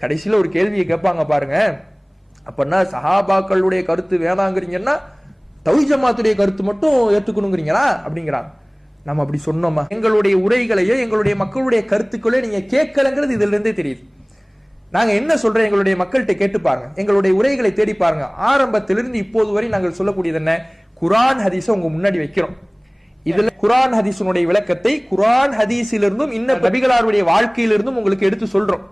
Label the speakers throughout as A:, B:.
A: கடைசியில் ஒரு கேள்வியை கேட்பாங்க பாருங்க. அப்படின்னா சஹாபாக்களுடைய கருத்து வேணாங்கிறீங்கன்னா தவி ஜமாத்துடைய கருத்து மட்டும் ஏற்றுக்கணுங்கிறீங்களா அப்படிங்கிறாங்க. நம்ம அப்படி சொன்னோமா? எங்களுடைய உரைகளையோ எங்களுடைய மக்களுடைய கருத்துக்களையோ நீங்க கேட்கலங்கிறது இதுல இருந்தே தெரியுது. நாங்க என்ன சொல்றோம் எங்களுடைய மக்கள்கிட்ட கேட்டு பாருங்க. எங்களுடைய உரைகளை தேடி பாருங்க. ஆரம்பத்திலிருந்து இப்போது வரை நாங்கள் சொல்லக்கூடியது என்ன? குரான் ஹதீஸை உங்க முன்னாடி வைக்கிறோம். இதுல குரான் ஹதீஸனுடைய விளக்கத்தை குரான் ஹதீஸிலிருந்தும் இன்னும் நபிகளாருடைய வாழ்க்கையிலிருந்தும் உங்களுக்கு எடுத்து சொல்றோம்.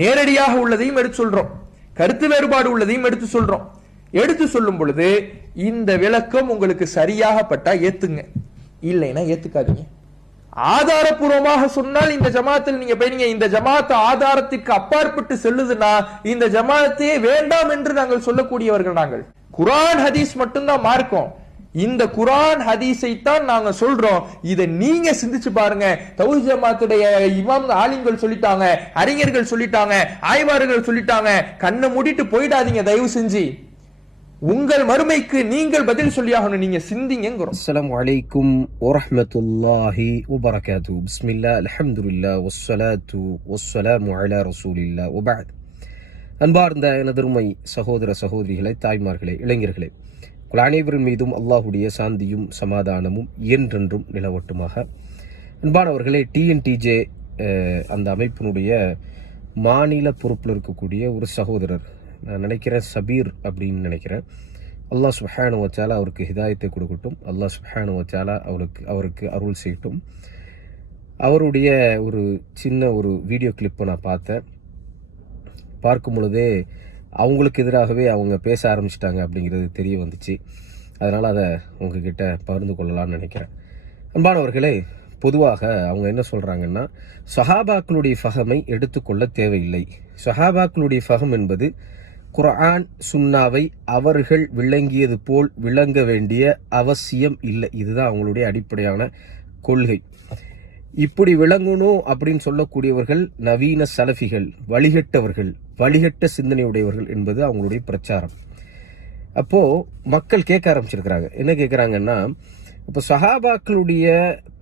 A: நேரடியாக உள்ளதையும் எடுத்து சொல்றோம். கருத்து வேறுபாடு உள்ளதையும் எடுத்து சொல்றோம். எடுத்து சொல்லும் பொழுது இந்த விளக்கம் உங்களுக்கு சரியாக பட்டா ஏத்துங்க. இல்லைன்னா ஏத்துக்காதீங்க. ஆதாரபூர்வமாக சொன்னால் இந்த ஜமாத்தில் நீங்க போய் நீங்க இந்த ஜமாத்து ஆதாரத்திற்கு அப்பாற்பட்டு செல்லுதுன்னா இந்த ஜமாத்தையே வேண்டாம் என்று நாங்கள் சொல்லக்கூடியவர்கள் நாங்கள். குரான் ஹதீஸ் மட்டும்தான் மார்க்கம். இந்த குரான் ஹதீஸை தான் நாங்க சொல்றோம். இதை நீங்க சிந்திச்சு பாருங்க. தௌஹி ஜமாத்துடைய இமாம் ஆலிம்கள் சொல்லிட்டாங்க அறிஞர்கள் சொல்லிட்டாங்க ஆய்வார்கள் சொல்லிட்டாங்க. கண்ணை மூடிட்டு போயிடாதீங்க தயவு செஞ்சு. உங்கள் மறுமைக்கு நீங்கள் பதில் சொல்லியாகணும் நீங்க சிந்திங்கிறோம்
B: அஸ்ஸலாமு அலைக்கும் வரஹ்மத்துல்லாஹி வபரகாத்து. பிஸ்மில்லா அல்ஹம்துலில்லா வஸ்ஸலாத்து வஸ்ஸலாமு அலா ரசூலில்லா வபஅத். அன்பார்ந்த எனதருமை சகோதர சகோதரிகளை தாய்மார்களே இளைஞர்களே உங்கள் அனைவரின் மீதும் அல்லாஹுடைய சாந்தியும் சமாதானமும் என்றென்றும் நிலவட்டுமாக. அன்பானவர்களே டிஎன்டிஜே அந்த அமைப்பினுடைய மாநில பொறுப்பில் இருக்கக்கூடிய ஒரு சகோதரர் நான் நினைக்கிறேன் சபீர் அப்படின்னு நினைக்கிறேன். அல்லாஹ் சுஹானு வச்சாலா அவருக்கு ஹிதாயத்தை கொடுக்கட்டும். அல்லாஹ் சுஹானு வச்சாலா அவருக்கு அவருக்கு அருள் செய்யட்டும். அவருடைய ஒரு சின்ன ஒரு வீடியோ கிளிப்பை நான் பார்த்தேன். பார்க்கும் பொழுதே அவங்களுக்கு எதிராகவே அவங்க பேச ஆரம்பிச்சிட்டாங்க அப்படிங்கிறது தெரிய வந்துச்சு. அதனால் அதை உங்ககிட்ட பகிர்ந்து கொள்ளலாம்னு நினைக்கிறேன். அன்பானவர்களே பொதுவாக அவங்க என்ன சொல்கிறாங்கன்னா சஹாபாக்களுடைய ஃபகமை எடுத்துக்கொள்ள தேவையில்லை. சஹாபாக்களுடைய ஃபகம் என்பது குர்ஆன் சுன்னாவை அவர்கள் விளங்கியது போல் விளங்க வேண்டிய அவசியம் இல்லை. இதுதான் அவங்களுடைய அடிப்படையான கொள்கை. இப்படி விளங்கணும் அப்படின்னு சொல்லக்கூடியவர்கள் நவீன சலஃபிகள் வழிகட்டவர்கள் வழிகட்ட சிந்தனையுடையவர்கள் என்பது அவங்களுடைய பிரச்சாரம். அப்போ மக்கள் கேட்க ஆரம்பிச்சிருக்கிறாங்க. என்ன கேட்குறாங்கன்னா இப்போ சஹாபாக்களுடைய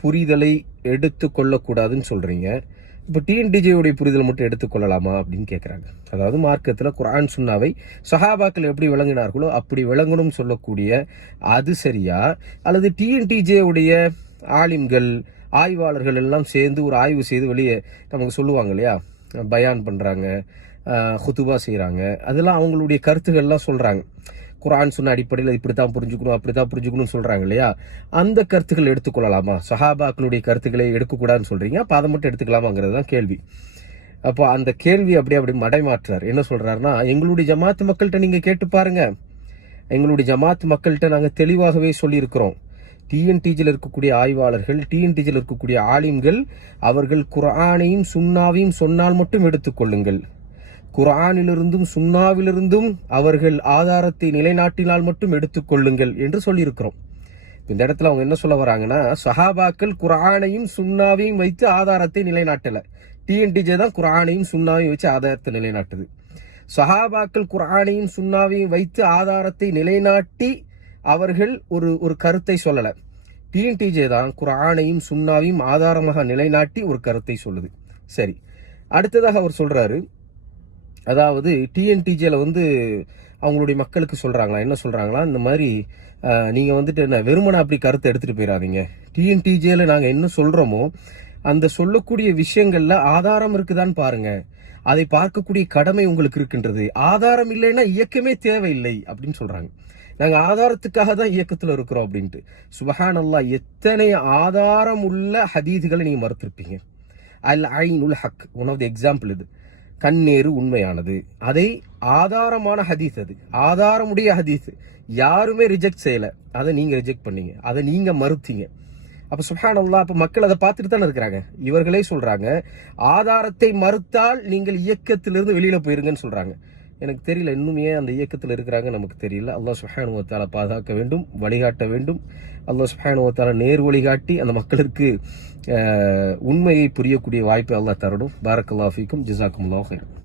B: புரிதலை எடுத்து கொள்ளக்கூடாதுன்னு சொல்றீங்க. இப்போ டிஎன்டிஜேயுடைய புரிதல் மட்டும் எடுத்துக்கொள்ளலாமா அப்படின்னு கேட்குறாங்க. அதாவது மார்க்கத்தில் குரான் சுன்னாவை சஹாபாக்கள் எப்படி விளங்கினார்களோ அப்படி விளங்கணும்னு சொல்லக்கூடிய அது சரியா? அல்லது டிஎன்டிஜேவுடைய ஆலிம்கள் ஆய்வாளர்கள் எல்லாம் சேர்ந்து ஒரு ஆய்வு செய்து வெளியே நமக்கு சொல்லுவாங்க இல்லையா? பயான் பண்ணுறாங்க ஹுத்துபா செய்கிறாங்க அதெல்லாம் அவங்களுடைய கருத்துக்கள்லாம் சொல்கிறாங்க குரான் சொன்ன அடிப்படையில் இப்படி தான் புரிஞ்சுக்கணும் அப்படி தான் புரிஞ்சுக்கணும்னு சொல்கிறாங்க இல்லையா? அந்த கருத்துக்கள் எடுத்துக்கொள்ளலாமா? சஹாபாக்களுடைய கருத்துக்களை எடுக்கக்கூடாதுன்னு சொல்கிறீங்க அப்போ அதை மட்டும் எடுத்துக்கலாமாங்கிறது தான் கேள்வி. அப்போ அந்த கேள்வி அப்படியே அப்படி மடைமாற்றுறார் என்ன சொல்கிறாருன்னா எங்களுடைய ஜமாத்து மக்கள்கிட்ட நீங்கள் கேட்டு பாருங்க. எங்களுடைய ஜமாத் மக்கள்கிட்ட நாங்கள் தெளிவாகவே சொல்லியிருக்கிறோம். டிஎன்டிஜியில் இருக்கக்கூடிய ஆய்வாளர்கள் டிஎன்டிஜியில் இருக்கக்கூடிய ஆலிம்கள் அவர்கள் குரானையும் சுன்னாவையும் சொன்னால் மட்டும் எடுத்துக்கொள்ளுங்கள் குரானிலிருந்தும் சுன்னாவிலிருந்தும் அவர்கள் ஆதாரத்தை நிலைநாட்டினால் மட்டும் எடுத்துக்கொள்ளுங்கள் என்று சொல்லியிருக்கிறோம். இந்த இடத்துல அவங்க என்ன சொல்ல வராங்கன்னா சஹாபாக்கள் குரானையும் சுன்னாவையும் வைத்து ஆதாரத்தை நிலைநாட்டல. டிஎன்டிஜே தான் குரானையும் சுன்னாவையும் வச்சு ஆதாரத்தை நிலைநாட்டுது. சஹாபாக்கள் குரானையும் சுன்னாவையும் வைத்து ஆதாரத்தை நிலைநாட்டி அவர்கள் ஒரு ஒரு கருத்தை சொல்லலை. டிஎன்டிஜே தான் குரானையும் சுண்ணாவையும் ஆதாரமாக நிலைநாட்டி ஒரு கருத்தை சொல்லுது. சரி. அடுத்ததாக அவர் சொல்கிறாரு அதாவது டிஎன்டிஜேல வந்து அவங்களுடைய மக்களுக்கு சொல்கிறாங்களா என்ன சொல்கிறாங்களா இந்த மாதிரி நீங்கள் வந்துட்டு என்ன வெறுமனை அப்படி கருத்தை எடுத்துகிட்டு போயிடாதீங்க டிஎன்டிஜேல நாங்கள் என்ன சொல்கிறோமோ அந்த சொல்லக்கூடிய விஷயங்களில் ஆதாரம் இருக்குதான்னு பாருங்க. அதை பார்க்கக்கூடிய கடமை உங்களுக்கு இருக்கின்றது. ஆதாரம் இல்லைன்னா இயக்கமே தேவையில்லை அப்படின்னு சொல்கிறாங்க நாங்கள் ஆதாரத்துக்காக தான் இயக்கத்தில் இருக்கிறோம் அப்படின்ட்டு. சுபஹான் அல்லாஹ் எத்தனை ஆதாரம் உள்ள ஹதீதுகளை நீங்கள் மறுத்திருப்பீங்க? அல் ஐன் உல் ஹக் ஒன் ஆஃப் தி எக்ஸாம்பிள் இது. கண்ணேறு உண்மையானது. அதை ஆதாரமான ஹதீஸ் அது. ஆதாரமுடைய ஹதீஸ். யாருமே ரிஜெக்ட் செய்யலை. அதை நீங்கள் ரிஜெக்ட் பண்ணீங்க. அதை நீங்கள் மறுத்தீங்க. அப்போ சுஹான் அல்லா மக்கள் அதை பார்த்துட்டு தானே இருக்கிறாங்க? இவர்களே சொல்கிறாங்க ஆதாரத்தை மறுத்தால் நீங்கள் இயக்கத்திலிருந்து வெளியில் போயிருங்கன்னு சொல்கிறாங்க எனக்கு தெரியல இன்னும் ஏன் அந்த இயக்கத்தில் இருக்கிறாங்க நமக்கு தெரியல. அல்லாஹ் சுஹானுவத்தால பாதுகாக்க வேண்டும் வழிகாட்ட வேண்டும். அல்லாஹ் சுஹானுவத்தால நேர் வழிகாட்டி அந்த மக்களுக்கு உண்மையை புரியக்கூடிய வாய்ப்பை அல்லாஹ் தரணும். பாரக்கல்லாஃபிக்கும் ஜிசாக்கும் அல்லாஹ்